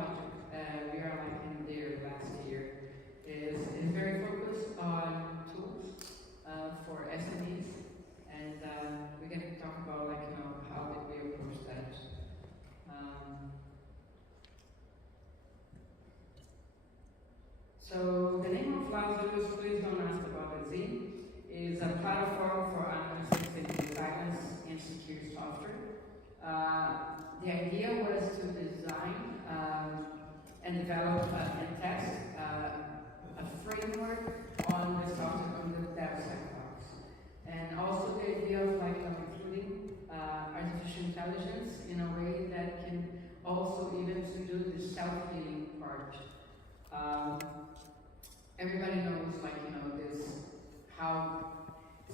project, we are like in there last year, is very focused on tools for SMEs, and we're going to talk about like how did we approach that. So the name of Lazarus, please don't ask about the Z, is a platform for analytics and designers and secure software. The idea was to design and develop and test a framework on the software on the DevSecOps, and also the idea of like including artificial intelligence in a way that can also even to do the self-healing part. Everybody knows like this how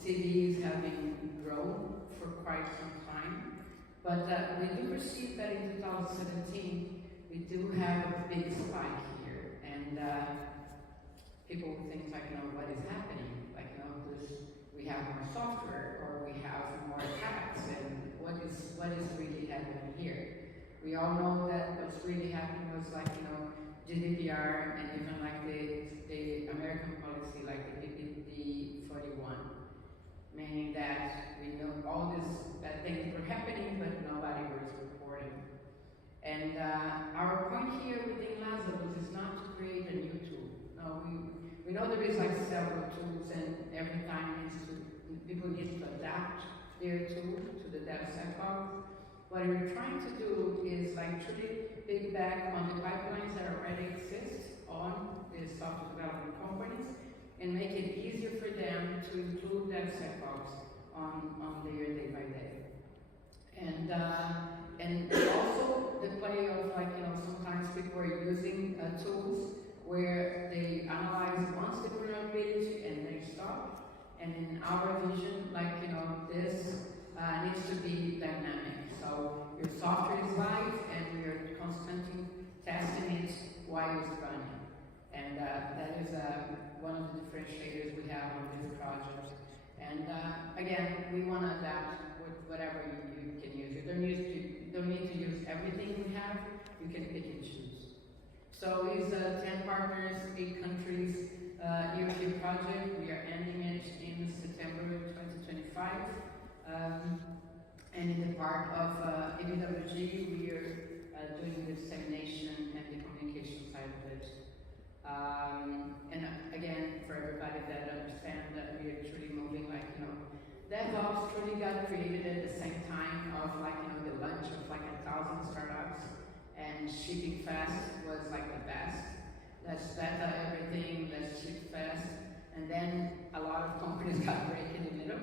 CVs have been grown for quite some time. But we do perceive that in 2017, we do have a big spike here, and people think like, what is happening? Like, we have more software, or we have more attacks, and what is really happening here? We all know that what's really happening was like, GDPR, and even like the American policy, like the PPD 41. Meaning that we know all these bad things were happening, but nobody was reporting. And our point here within Lazarus is not to create a new tool. No, we know there is like several tools, and every time people need to adapt their tool to the DevSecOps. What we're trying to do is like truly piggyback on the pipelines that already exist on the software development companies, and make it easier for them to include DevSecOps on their day by day. And also the play of like, sometimes people are using tools where they analyze once the vulnerability and they stop. And in our vision, like, this needs to be dynamic. So your software is live and we are constantly testing it while it's running. And that is one of the differentiators we have on this project. And again, we want to adapt with whatever you can use. You don't need to use everything we have. You can pick and choose. So it's 10 partners, 8 countries, European project. We are ending it in September 2025. And in the part of APWG, we are doing the dissemination and the communication side of it. And again, for everybody that understands that we are truly moving like, DevOps truly got created at the same time of like, the launch of like 1,000 startups, and shipping fast was like the best. Let's beta everything, let's ship fast, and then a lot of companies got break in the middle.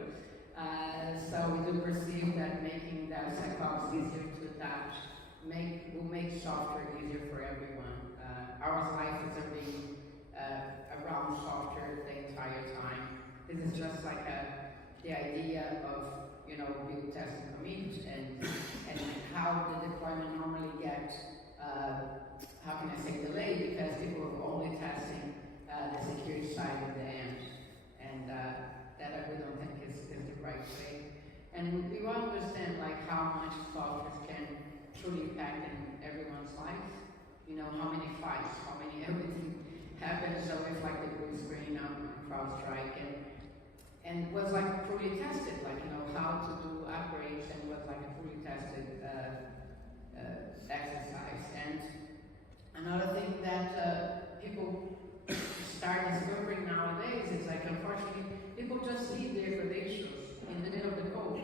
So we do perceive that making DevSecOps easier to adapt will make software easier for everyone. Our life is being around software the entire time. This is just like the idea of build, test, and commit, and how the deployment normally gets how can I say delayed, because people are only testing the security side of the end, and that we don't think is the right way. And we want to understand like how much software can truly impact in everyone's life. How many fights, how many everything happens. So it's like the blue screen on CrowdStrike, and was like fully tested, like how to do upgrades, and was like a fully tested exercise. And another thing that people start discovering nowadays is like, unfortunately, people just leave their credentials in the middle of the code.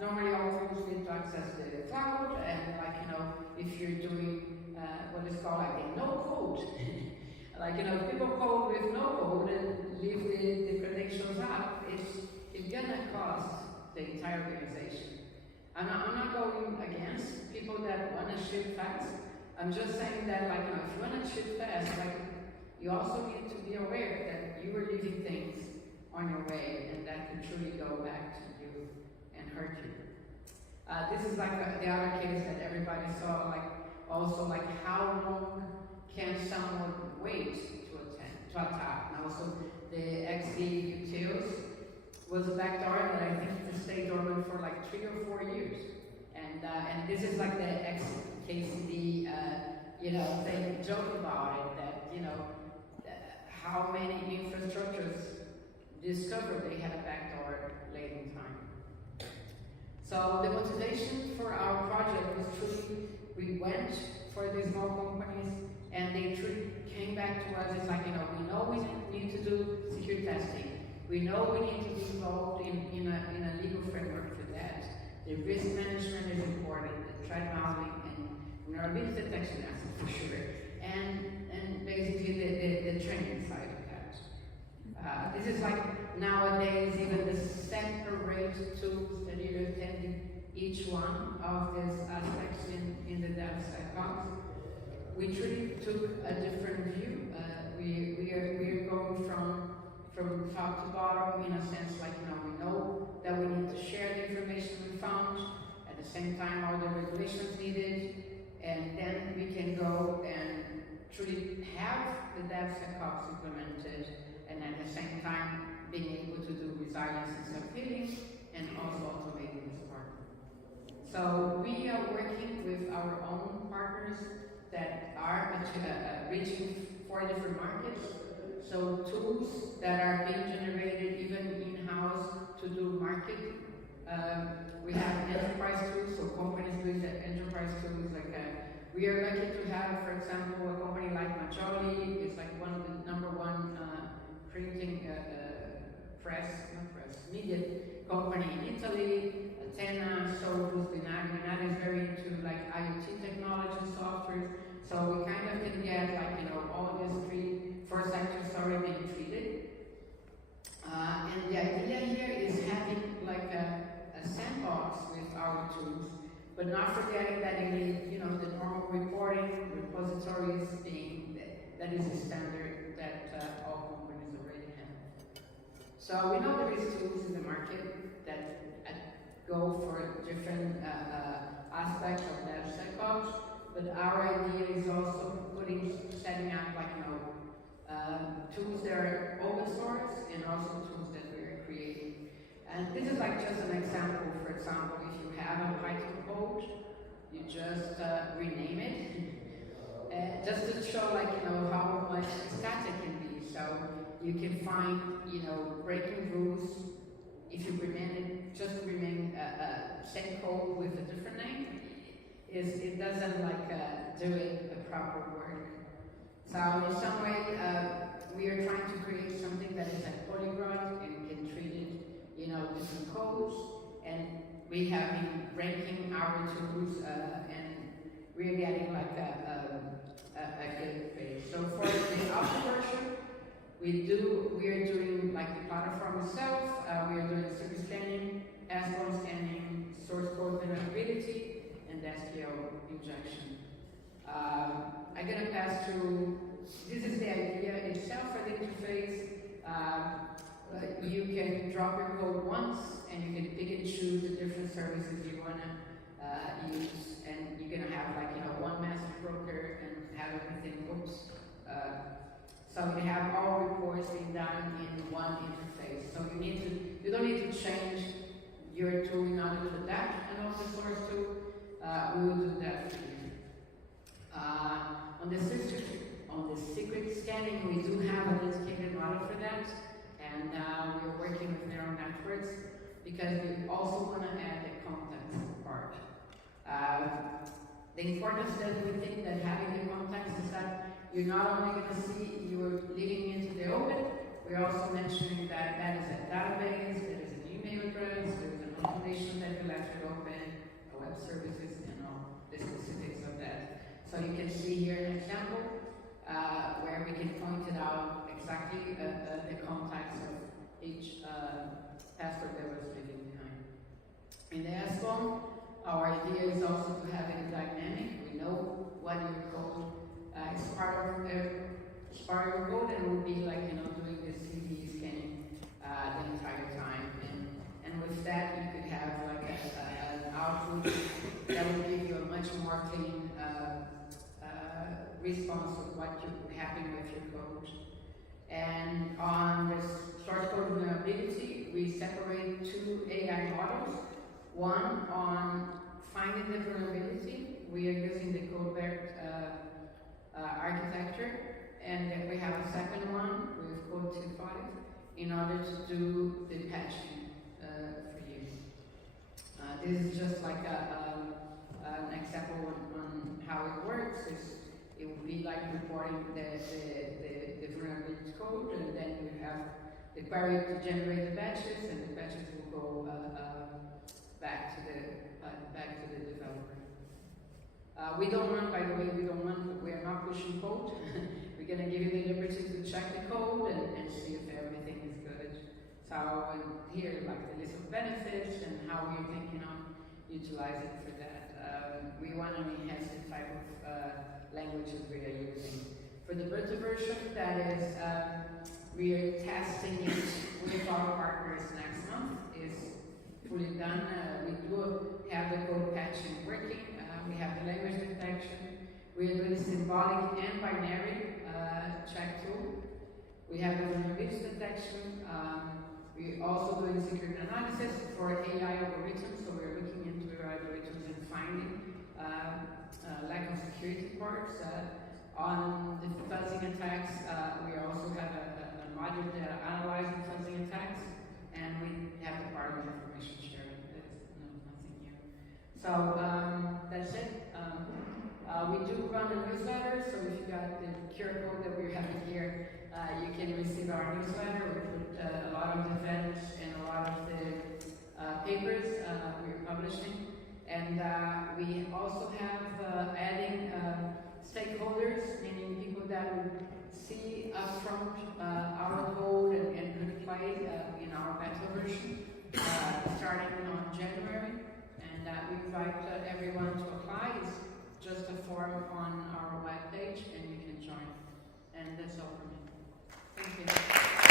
Normally all tools need to access the cloud, and like, if you're doing what is called like a no code, like, if people code with no code and leave the credentials up, it's gonna cost the entire organization. I'm not going against people that want to ship fast. I'm just saying that, like, if you want to ship fast, like, you also need to be aware that you are leaving things on your way, and that could truly go back to you and hurt you. This is like the other case that everybody saw, like, also like how long can someone wait to attack? And also the XD utils was a backdoor that I think stayed dormant for like 3 or 4 years. And And this is like the XKCD, they joke about it, that, how many infrastructures discovered they had a backdoor late in time. So the motivation for our project was truly, we went for these small companies, and they truly came back to us. It's like, we know we need to do security testing. We know we need to be involved in a legal framework for that. The risk management is important, the threat modeling, and vulnerability detection assets for sure. And basically the training side of that. This is like nowadays, even the separate tools that you're attending each one of these aspects in the DevSecOps. We truly took a different view. We are going from top to bottom, in a sense, like, we know that we need to share the information we found, at the same time all the regulations needed, and then we can go and truly have the DevSecOps implemented, and at the same time being able to do resilience and self-healing, and also automating this part. So we are working with our own partners that are reaching 4 different markets. So tools that are being generated even in-house to do marketing. We have enterprise tools, so companies doing the enterprise tools. We are lucky to have, for example, a company like Majoli. It's like one of the #1 printing media company in Italy. Atena, Sophos, Binari is very into IoT technology software. So we kind of can get all these 4 sectors already being treated. And the idea here is having a sandbox with our tools, but not forgetting that you need the normal reporting repositories being that is a standard that all companies already have. So we know there is tools in the market that go for different aspects of DevSecOps, but our idea is also setting up tools that are open source and also tools that we are creating. And this is just an example. For example, if you have a Python code, you just rename it, just to show how much static can be. So you can find breaking rules if you remain same code with a different name. It doesn't do it the proper work. So in some way, we are trying to create something that is polyglot and can treat it, different codes. And we have been ranking our tools, and we're getting a good phase. So for the alpha version, we are doing the platform itself. We are doing service scanning, SQL scanning, source code vulnerability, and SQL injection. I'm gonna pass through. This is the idea itself for the interface. You can drop your code once, and you can pick and choose the different services you wanna use, and you're gonna have one master broker and have everything. So you have all reports being done in one interface. So you don't need to change your tool in order to adapt an open source tool. We will do that for you. On the secret scanning, we do have a dedicated model for that, and we're working with neural networks because we also want to add the context part. The importance that we think that having the context is that you're not only going to see you're leading into the open, we're also mentioning that that is a database, that is an email address, there is an automation that you left it open, a web services, and all the specifics of that. So you can see here an example where we can point it out exactly the context of each password that was leaving behind. In the SCOM, our idea is also to have it dynamic. We know what your code is part of your code, and will be doing the CD scanning the entire time. And with that, you could have an output that will give you a much more clean response of what happened with your code. And on this source code vulnerability, we separate 2 AI models. One finding the vulnerability. We are using the code-backed architecture, and we have a second one with Code 2.5 in order to do the patching for you. This is just like an example on how it works. It would be like reporting the vulnerability code, and then you have the query to generate the batches, and the batches will go back to the developer. We don't want, by the way, we are not pushing code. We're going to give you the liberty to check the code and see if everything is good. So here, like the list of benefits and how we're thinking of utilizing for that. We want to enhance the type of languages we are using. For the beta version, that is, we are testing it with our partners next month. It's fully done. We do have the code patching working. We have the language detection. We are doing symbolic and binary check tool. We have the vulnerability detection. We're also doing security analysis for AI algorithms. So we're looking into algorithms and finding lack of security parts. On the fuzzing attacks, we also have a module that analyzes fuzzing attacks, and we have the part of information sharing. There's nothing new. So that's it. We do run a newsletter, so if you got the QR code that we're having here, you can receive our newsletter. We put a lot of events and a lot of the papers we're publishing. And we also have adding stakeholders, meaning people that would see upfront our code and could play in our beta version starting on January. And we invite everyone to apply. It's just a form on our webpage, and you can join. And that's all for me. Thank you.